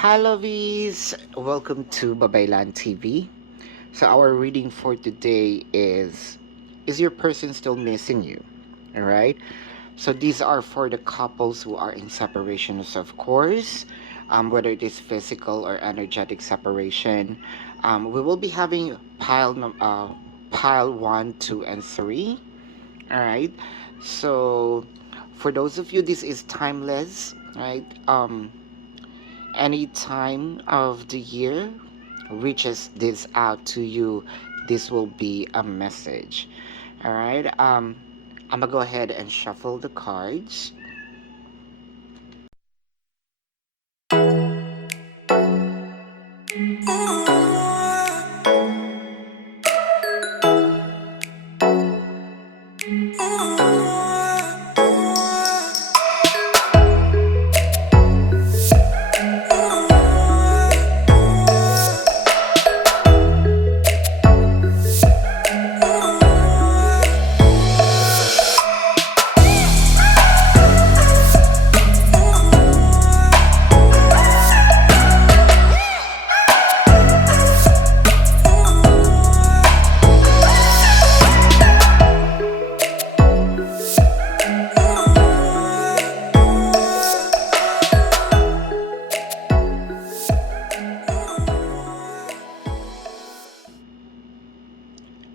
Hi lovies! Welcome to BABAYLANTV. So our reading for today is your person still missing you? Alright? So these are for the couples who are in separations, of course, whether it is physical or energetic separation. We will be having pile 1, 2, and 3. Alright? So for those of you, this is timeless, right? Any time of the year reaches this out to you, this will be a message. All right. I'm gonna go ahead and shuffle the cards.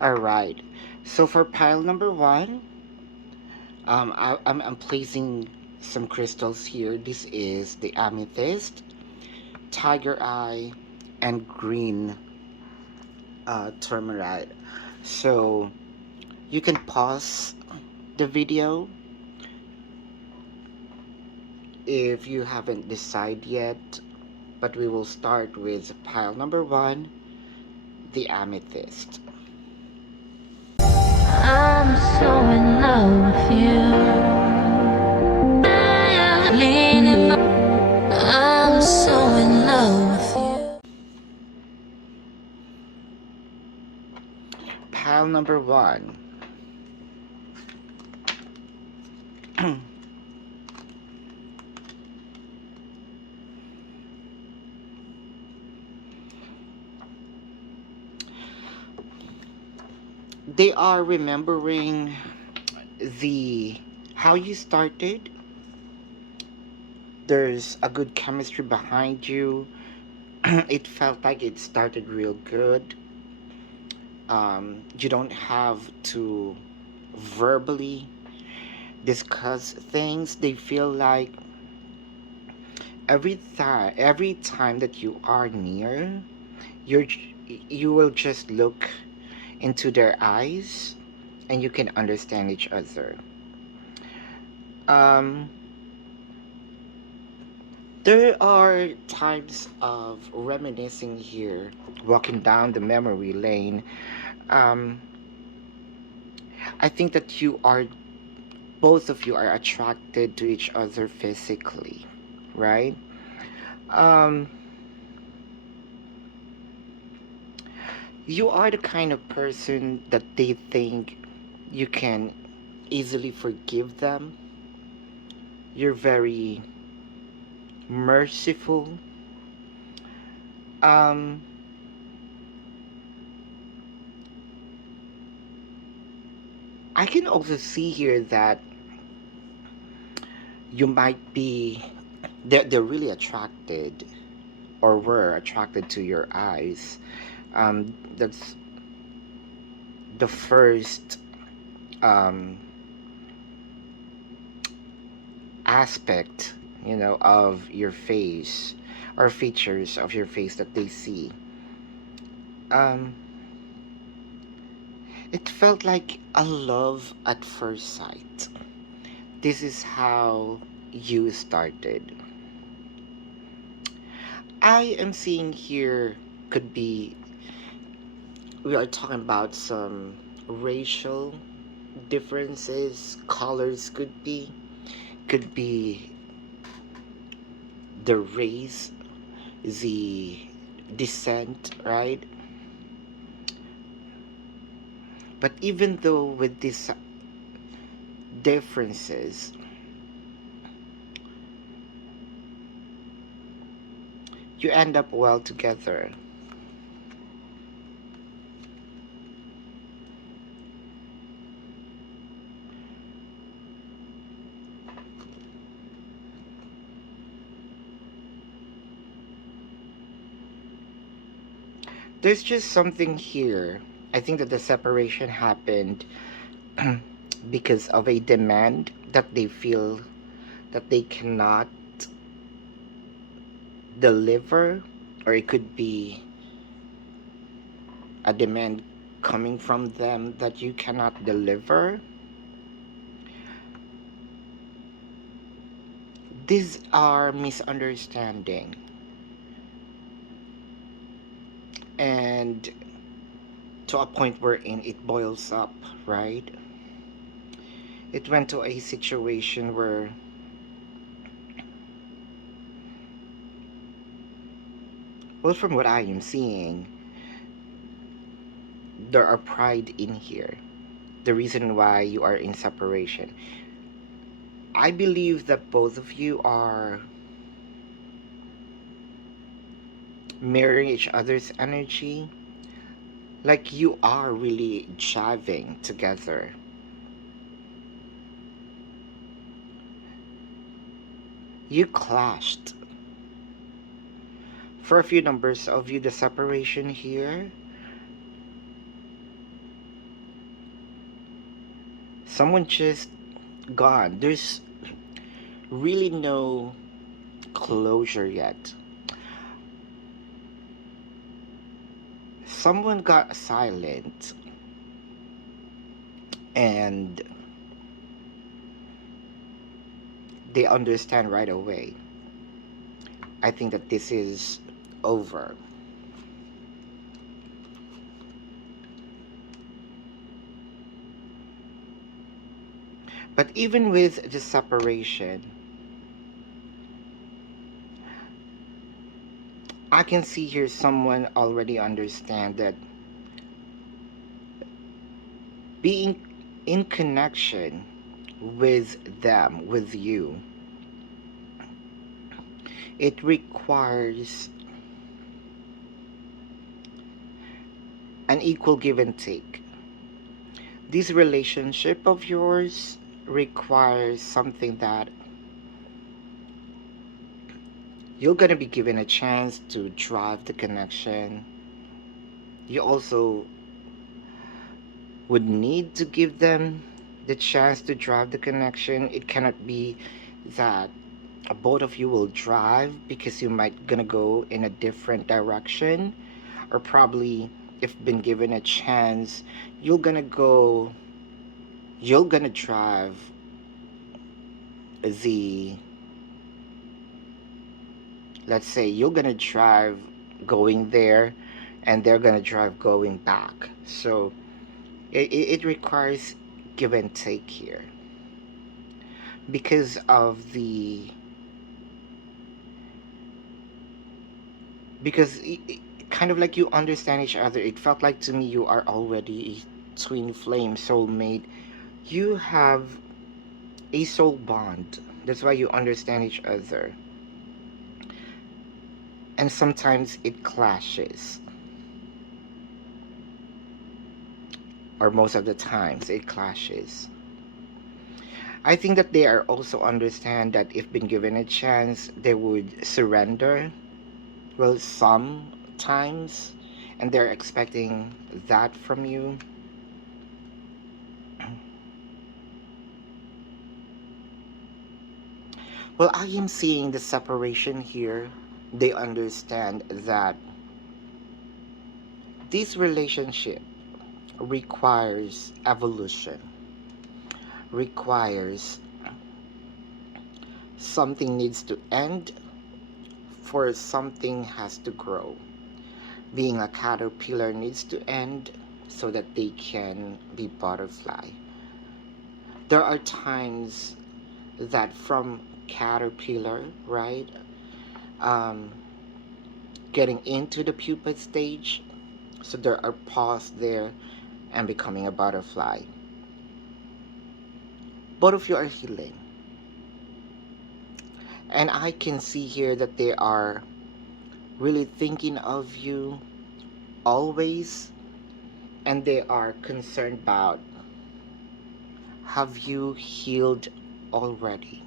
All right. So for pile number 1, I'm placing some crystals here. This is the amethyst, tiger eye, and green tourmaline. So you can pause the video if you haven't decided yet, but we will start with pile number 1, the amethyst. I'm so in love with you. I'm so in love with you. Pile number 1. They are remembering the how you started. There's a good chemistry behind you. It felt like it started real good. You don't have to verbally discuss things. They feel like every time that you are near, you're you will just look into their eyes and you can understand each other. Um, there are times of reminiscing here, walking down the memory lane. Um, I think that both of you are attracted to each other physically, right? Um, you are the kind of person that they think you can easily forgive them. You're very merciful. Um, I can also see here that you might be they're really attracted or were attracted to your eyes. That's the first um, aspect, of your face or features of your face that they see. Um, it felt like a love at first sight. This is how you started. I am seeing here could be we are talking about some racial differences, colors could be the race, the descent, right? But even though with these differences, you end up well together. There's just something here. I think that the separation happened because of a demand that they feel that they cannot deliver, or it could be a demand coming from them that you cannot deliver. These are misunderstanding, and to a point wherein it boils up, right? It went to a situation where well, from what I am seeing, there are pride in here. The reason why you are in separation. I believe that both of you are mirroring each other's energy. Like you are really jiving together. You clashed. For a few numbers of you, the separation here, someone just gone. There's really no closure yet. Someone got silent and they understand right away. I think that this is over. But even with the separation, I can see here someone already understand that being in connection with them, with you, it requires an equal give and take. This relationship of yours requires something that you're gonna be given a chance to drive the connection. You also would need to give them the chance to drive the connection. It cannot be that both of you will drive, because you might gonna go in a different direction, or probably if been given a chance, you're gonna go you're gonna drive the let's say you're gonna drive going there, and they're gonna drive going back. So it requires give and take here, because of the because kind of like you understand each other. It felt like to me you are already a twin flame soulmate. You have a soul bond. That's why you understand each other. And sometimes it clashes, or most of the times it clashes. I think that they are also understand that if been given a chance, they would surrender. Well, sometimes, and they're expecting that from you. Well, I am seeing the separation here. They understand that this relationship requires evolution, requires something needs to end for something has to grow. Being a caterpillar needs to end so that they can be butterfly. There are times that from caterpillar, right, um, getting into the pupa stage, so there are pause there, and becoming a butterfly. Both of you are healing, and I can see here that they are really thinking of you always, and they are concerned about, have you healed already?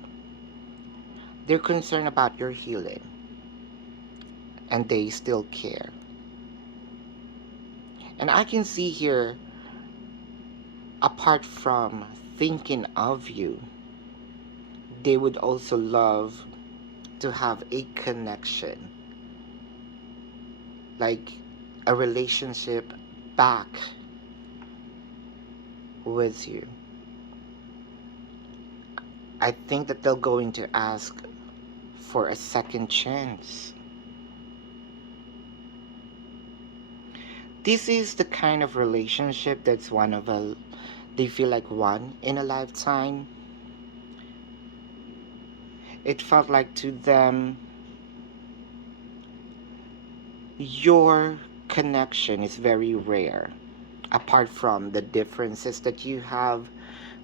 They're concerned about your healing, and they still care. And I can see here, apart from thinking of you, they would also love to have a connection, like a relationship back with you. I think that they're going to ask for a second chance. This is the kind of relationship that's one of a, they feel like one in a lifetime. It felt like to them, your connection is very rare. Apart from the differences that you have,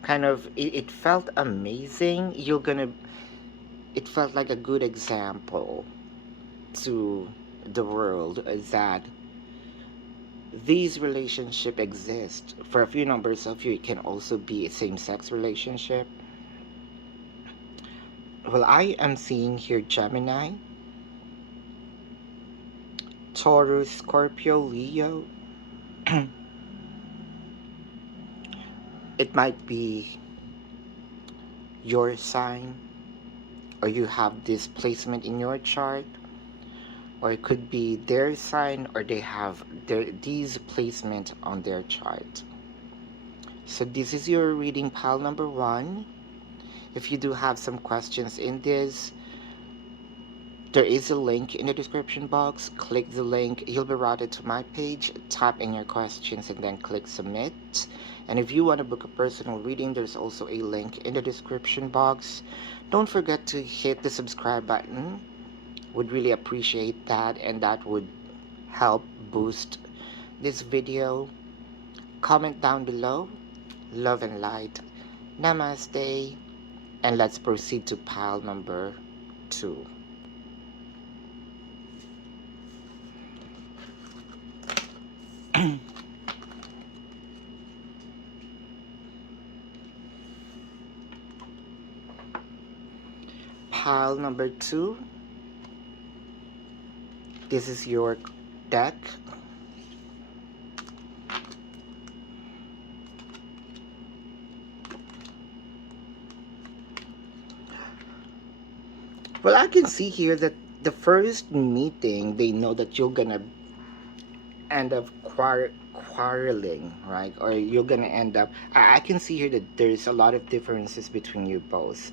kind of, it felt amazing. It felt like a good example to the world that these relationship exist. For a few numbers of you, it can also be a same-sex relationship. Well, I am seeing here Gemini, Taurus, Scorpio, Leo. It might be your sign, or you have this placement in your chart, or it could be their sign, or they have these placement on their chart. So this is your reading, pile number one. If you do have some questions in this, there is a link in the description box. Click the link, you'll be routed to my page. Type in your questions and then click submit. And if you want to book a personal reading, there's also a link in the description box. Don't forget to hit the subscribe button. Would really appreciate that, and that would help boost this video. Comment down below. Love and light. Namaste. And let's proceed to pile number two. Pile number two. This is your deck. Well, I can see here that the first meeting, they know that you're gonna end up quarreling, right? Or you're gonna end up. I can see here that there's a lot of differences between you both.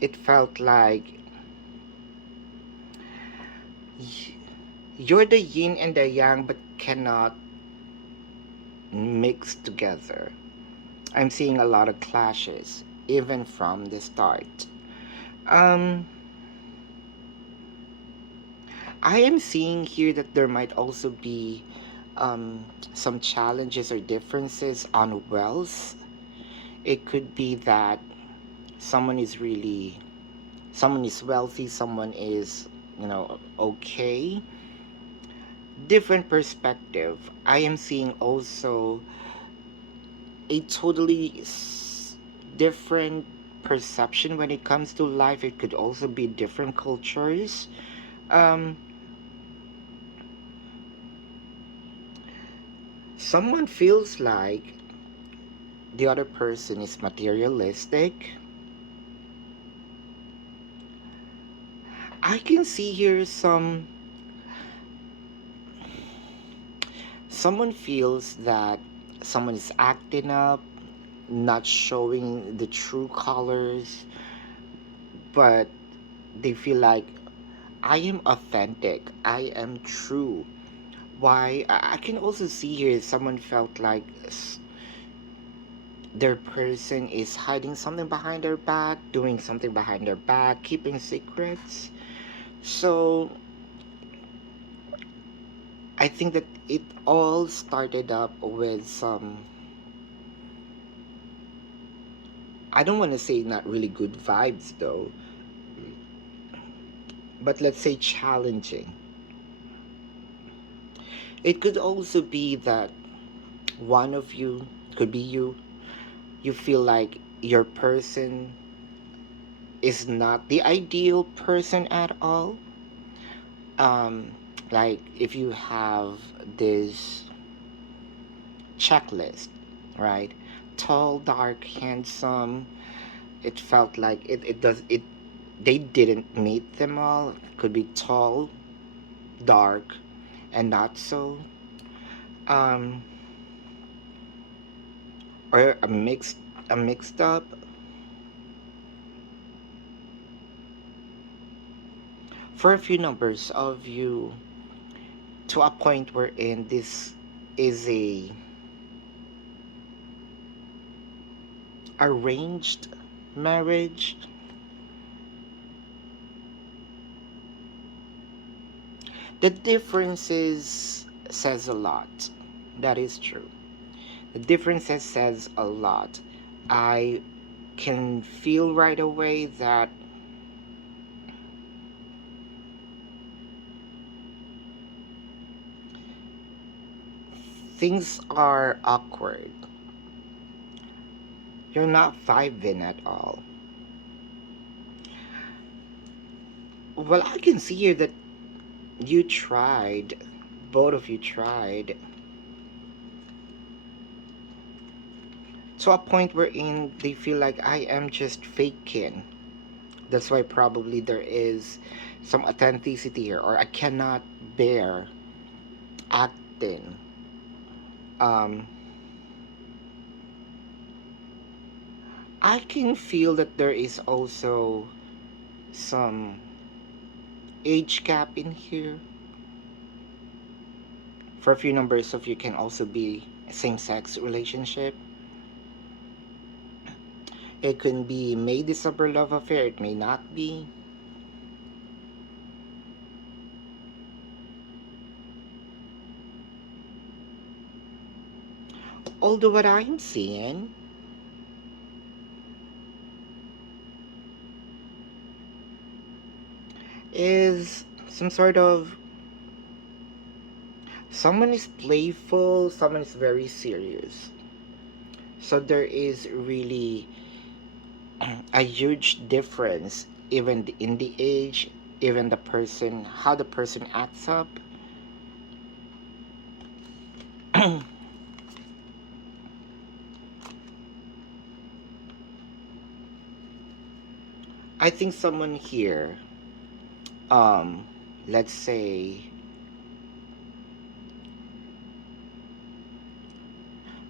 It felt like you're the yin and the yang, but cannot mix together. I'm seeing a lot of clashes, even from the start. Um, I am seeing here that there might also be some challenges or differences on wealth. It could be that someone is really, someone is wealthy, someone is, okay. Different perspective. I am seeing also a totally different perception when it comes to life. It could also be different cultures. Um, Someone feels like the other person is materialistic. I can see here someone feels that someone is acting up, not showing the true colors, but they feel like I am authentic, I am true. Why? I can also see here someone felt like their person is hiding something behind their back, doing something behind their back, keeping secrets. So I think that it all started up with some, I don't want to say not really good vibes though, but let's say challenging. It could also be that one of you, could be you feel like your person is not the ideal person at all. Um, like if you have this checklist, right? Tall, dark, handsome. It felt like it does it they didn't meet them all. Could be tall, dark, and not so. Um, or a mixed up. For a few numbers of you, to a point wherein this is a arranged marriage. The differences says a lot. That is true. The differences says a lot. I can feel right away that things are awkward. You're not vibing at all. Well, I can see here that you tried, both of you tried, to a point wherein they feel like I am just faking. That's why probably there is some authenticity here, or I cannot bear acting. Um, I can feel that there is also some age gap in here. For a few numbers of you can also be a same-sex relationship. It can be May December love affair, it may not be. Although what I'm seeing is some sort of someone is playful, someone is very serious. So there is really a huge difference, even in the age, even the person, how the person acts up. I think someone here, um, let's say,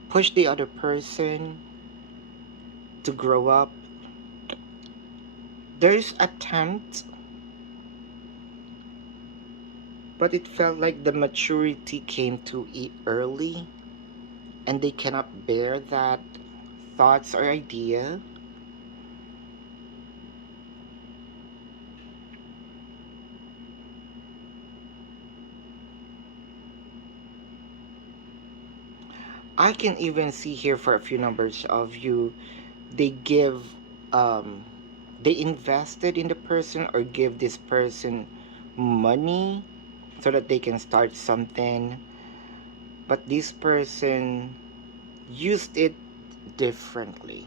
push the other person to grow up. There's attempt, but it felt like the maturity came too early, and they cannot bear that thoughts or idea. I can even see here for a few numbers of you, they give, um, they invested in the person or give this person money so that they can start something, but this person used it differently.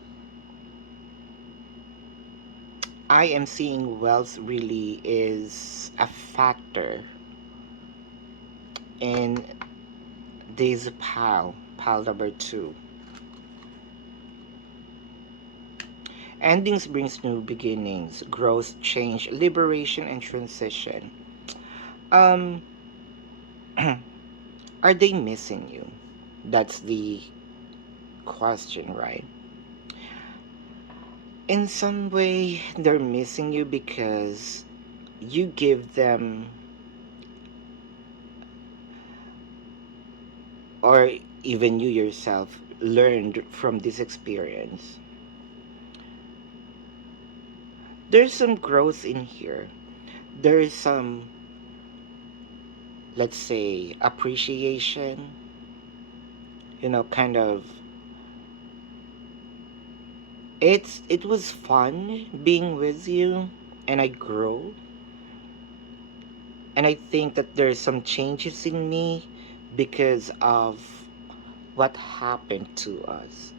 I am seeing wealth really is a factor in this pile number two. Endings brings new beginnings, growth, change, liberation, and transition. Um, are they missing you? That's the question, right? In some way, they're missing you because you give them, or even you yourself learned from this experience. There's some growth in here. There is some, let's say, appreciation, kind of. It was fun being with you, and I grow. And I think that there's some changes in me because of what happened to us.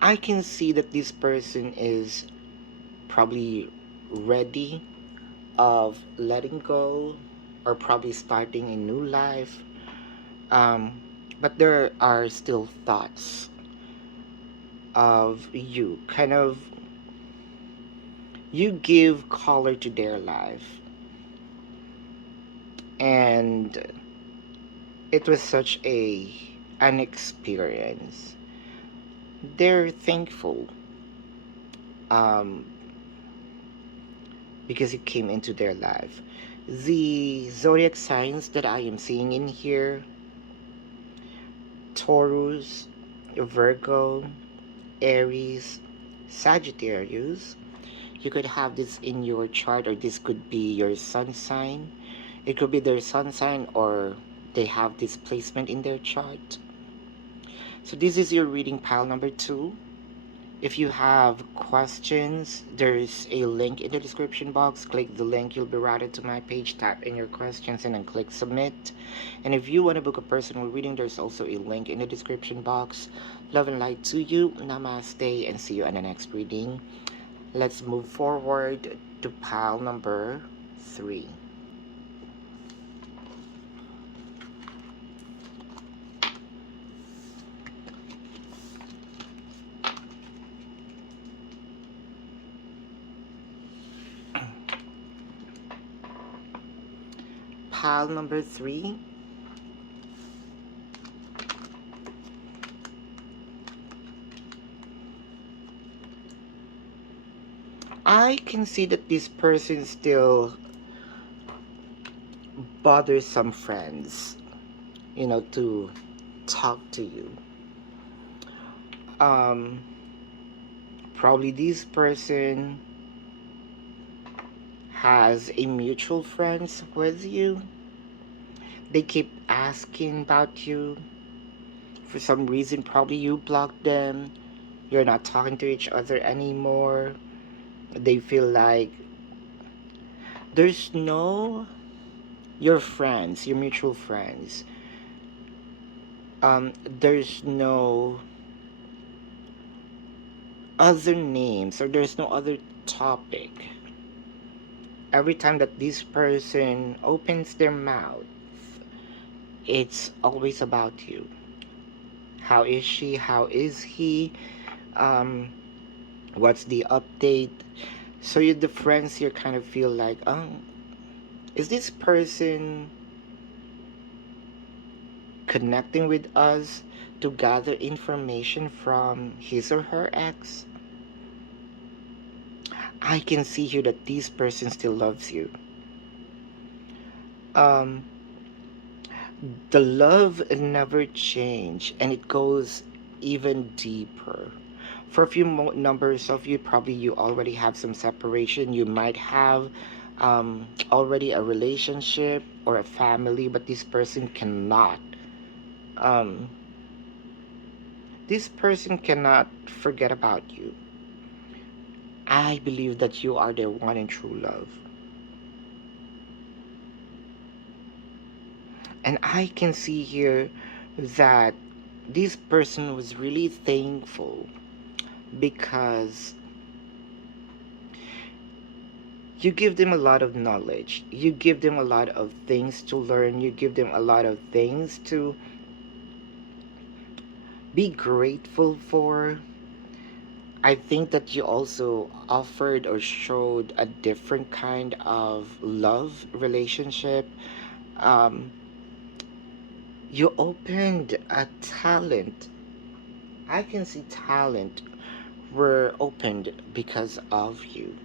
I can see that this person is probably ready of letting go or probably starting a new life. Um, but there are still thoughts of you, kind of, you give color to their life. And it was such an experience. They're thankful um, because you came into their life. The zodiac signs that I am seeing in here: Taurus, Virgo, Aries, Sagittarius. You could have this in your chart, or this could be your sun sign. It could be their sun sign, or they have this placement in their chart. So this is your reading pile number 2. If you have questions, there's a link in the description box. Click the link, you'll be routed to my page. Type in your questions and then click submit. And if you want to book a personal reading, there's also a link in the description box. Love and light to you. Namaste, and see you in the next reading. Let's move forward to pile number 3. Pile number 3. I can see that this person still bothers some friends, to talk to you. Probably this person has a mutual friends with you. They keep asking about you. For some reason, probably you blocked them. You're not talking to each other anymore. They feel like there's no your friends, your mutual friends. There's no other names, or there's no other topic. Every time that this person opens their mouth, it's always about you. How is she? How is he? What's the update? So you, the friends here, kind of feel like, is this person connecting with us to gather information from his or her ex? I can see here that this person still loves you. The love never change, and it goes even deeper. For a few numbers of you, probably you already have some separation. You might have already a relationship or a family, but this person cannot. Um, this person cannot forget about you. I believe that you are their one and true love. And I can see here that this person was really thankful because you give them a lot of knowledge. You give them a lot of things to learn. You give them a lot of things to be grateful for. I think that you also offered or showed a different kind of love relationship. Um, you opened a talent. I can see talent were opened because of you.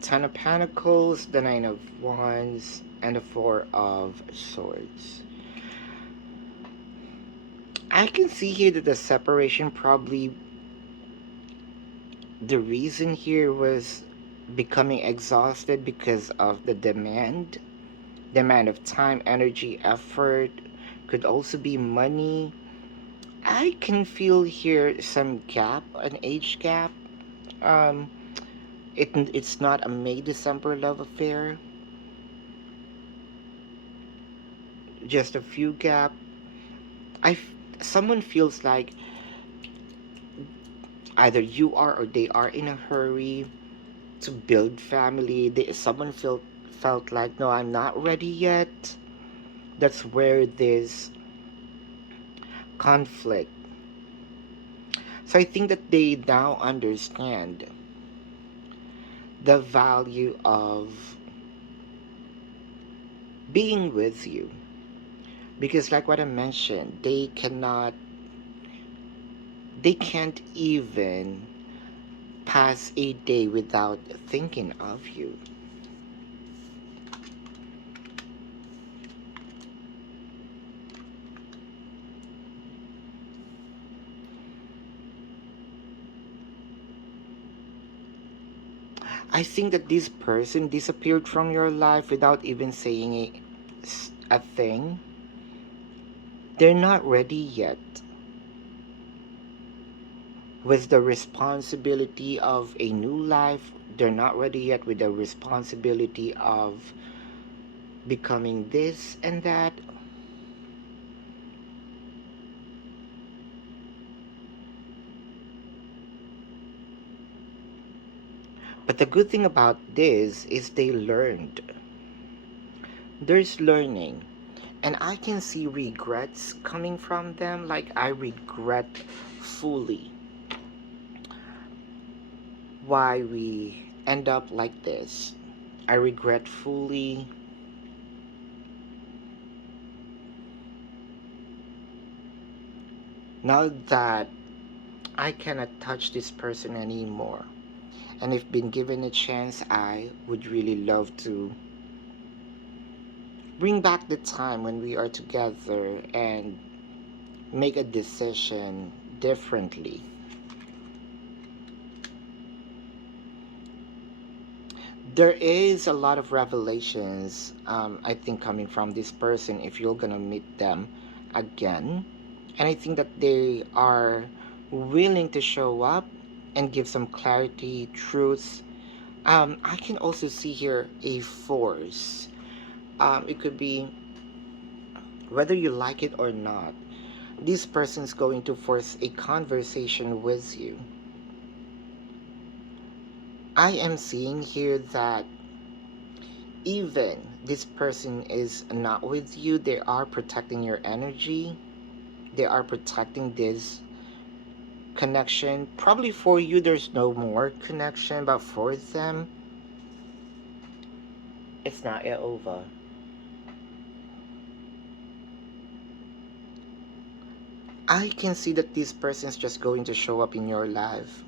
Ten of Pentacles, the Nine of Wands, and the Four of Swords. I can see here that the separation, probably the reason here was becoming exhausted because of the demand of time, energy, effort. Could also be money. I can feel here some gap, an age gap. Um, it's not a May-December love affair, just a few gap. I someone feels like either you are or they are in a hurry to build family. Someone felt like, no, I'm not ready yet. That's where this conflict. So I think that they now understand the value of being with you, because like what I mentioned, they can't even pass a day without thinking of you. I think that this person disappeared from your life without even saying a thing. They're not ready yet with the responsibility of a new life. They're not ready yet with the responsibility of becoming this and that. But the good thing about this is they learned. There's learning. And I can see regrets coming from them. Like, I regret fully why we end up like this. I regret fully now that I cannot touch this person anymore. And if been given a chance, I would really love to bring back the time when we are together and make a decision differently. There is a lot of revelations, I think, coming from this person if you're gonna meet them again. And I think that they are willing to show up and give some clarity, truths. I can also see here a force. It could be whether you like it or not. This person's going to force a conversation with you. I am seeing here that even this person is not with you, they are protecting your energy. They are protecting this connection. Probably for you, there's no more connection, but for them, it's not yet over. I can see that this person is just going to show up in your life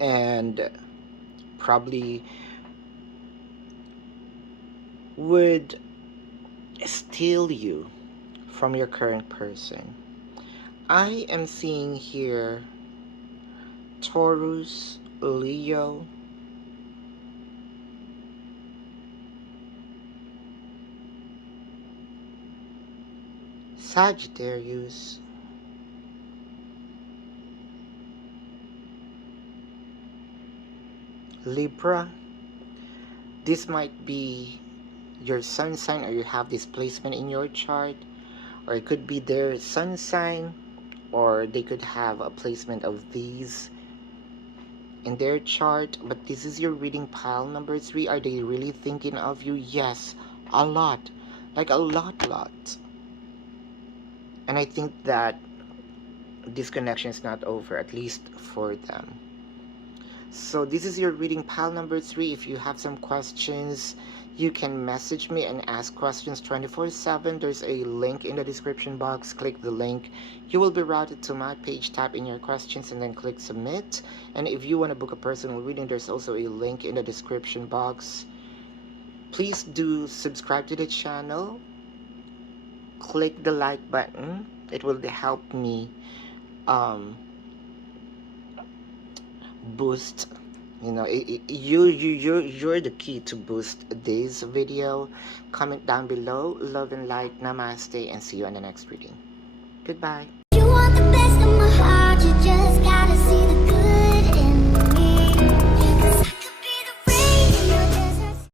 and probably would steal you from your current person. I am seeing here Taurus, Leo, Sagittarius, Libra. This might be your sun sign, or you have this placement in your chart, or it could be their sun sign, or they could have a placement of these in their chart. But this is your reading pile number 3. Are they really thinking of you? Yes, a lot, like a lot. And I think that this connection is not over, at least for them. So this is your reading pile number 3. If you have some questions, you can message me and ask questions 24/7. There's a link in the description box. Click the link. You will be routed to my page. Type in your questions and then click submit. And if you want to book a personal reading, there's also a link in the description box. Please do subscribe to the channel. Click the like button. It will help me boost, you're the key to boost this video. Comment down below. Love and light. Namaste, and see you in the next reading. Goodbye. You want the best of my heart.